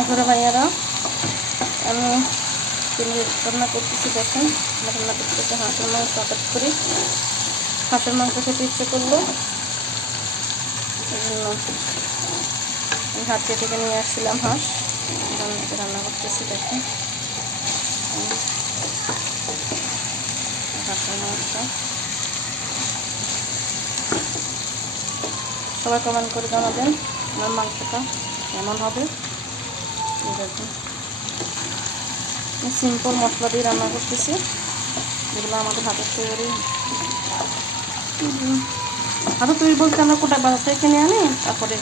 আসলে ভাইয়ারা আমি রান্না করতেছি। দেখেন রান্না করতেছি হাঁসের মাংস। হঠাৎ করে হাঁসের মাংস খেতে ইচ্ছে করলো, এই জন্য হাঁটিয়ে থেকে নিয়ে আসছিলাম হাঁস। রান্না করতেছি। দেখেন হাঁসের মাংস। সবাই কমেন্ট করে জানাবেন আমার মাংসটা কেমন হবে। দেখুন সিম্পল মশলা দিয়ে রান্না করতেছি, যেগুলো আমাদের হাতের তৈরি। হাতের তৈরি বলতে আমরা কোটা বাজার থেকে কিনে আনি, তারপরে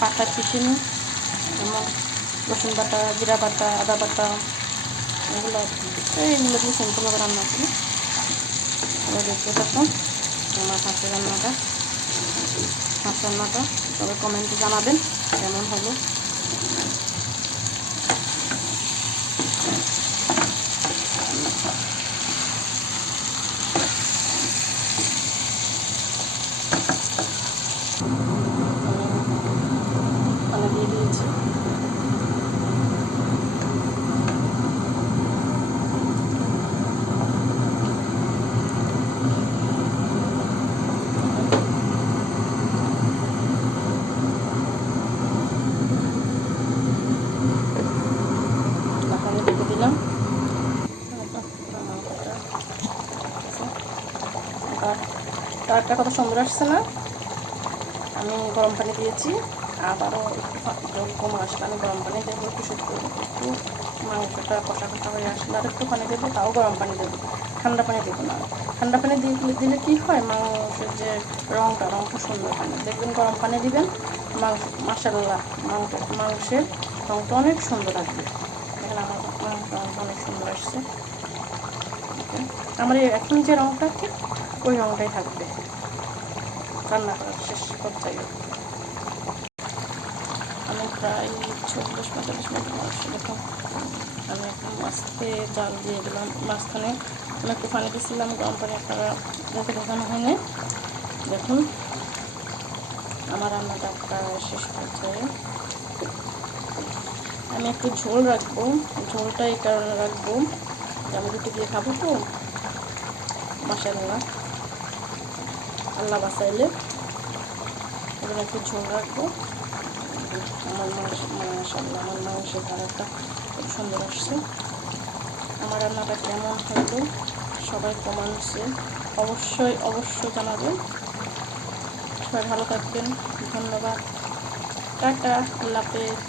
পাটায় পিষে নিই। যেমন রসুন বাটা, জিরা বাটা, আদা বাটা, এগুলো এইগুলো দিয়ে সিম্পলভাবে রান্না করি। এবার দেখতে থাকুন আমার হাঁসের রান্নাটা। হাঁস রান্নাটা সবাই কমেন্টে জানাবেন কেমন হলো। পানি দিয়ে দিয়েছি। ঢেকে দিলাম। কালারটা কত সুন্দর আসছে না? আমি গরম পানি দিয়েছি, আবারও একটু কম আসলে আমি গরম পানি দেবো। একটু মাংসটা কষা কষা হয়ে আসলে আর একটু পানি দেবো, তাও গরম পানি দেবো, ঠান্ডা পানি দেবো না। ঠান্ডা পানি দিলে কী হয়, মাংসের যে রঙটা সুন্দর হয় না। দেখবেন গরম পানি দিবেন, মাশাআল্লাহ মাংসের রঙটা অনেক সুন্দর আসবে। দেখেন আমার মাংস অনেক সুন্দর আসছে। আমার এখন যে রঙটা ঠিক ওই রঙটাই থাকবে রান্না করার শেষ পর্যায়ে। আমি প্রায় 40-45 মিনিট দেখুন আমি একটু মাছতে জাল দিয়ে দিলাম। মাঝখানে আমি একটু পানি দিয়েছিলাম, গরম পানি আপনারা দেখে দেখানো হয়নি। দেখুন আমার রান্নাটা প্রায় শেষ পর্যায়ে। আমি একটু ঝোল রাখবো, ঝোলটা এই কারণে রাখবো যে আমি রুটি দিয়ে খাবো তো। মাশাআল্লাহ আল্লাহ বাঁচাইলে এবার একটু ঝোল রাখবো। আমার মাশাআল্লাহ আমার মাংসের কালারটা খুব সুন্দর আসছে। আমার রান্নাটা কেমন হলো সবাই কমেন্টসে অবশ্যই জানাবেন। সবাই ভালো থাকবেন, ধন্যবাদ, টাটা, আল্লাহ হাফেজ।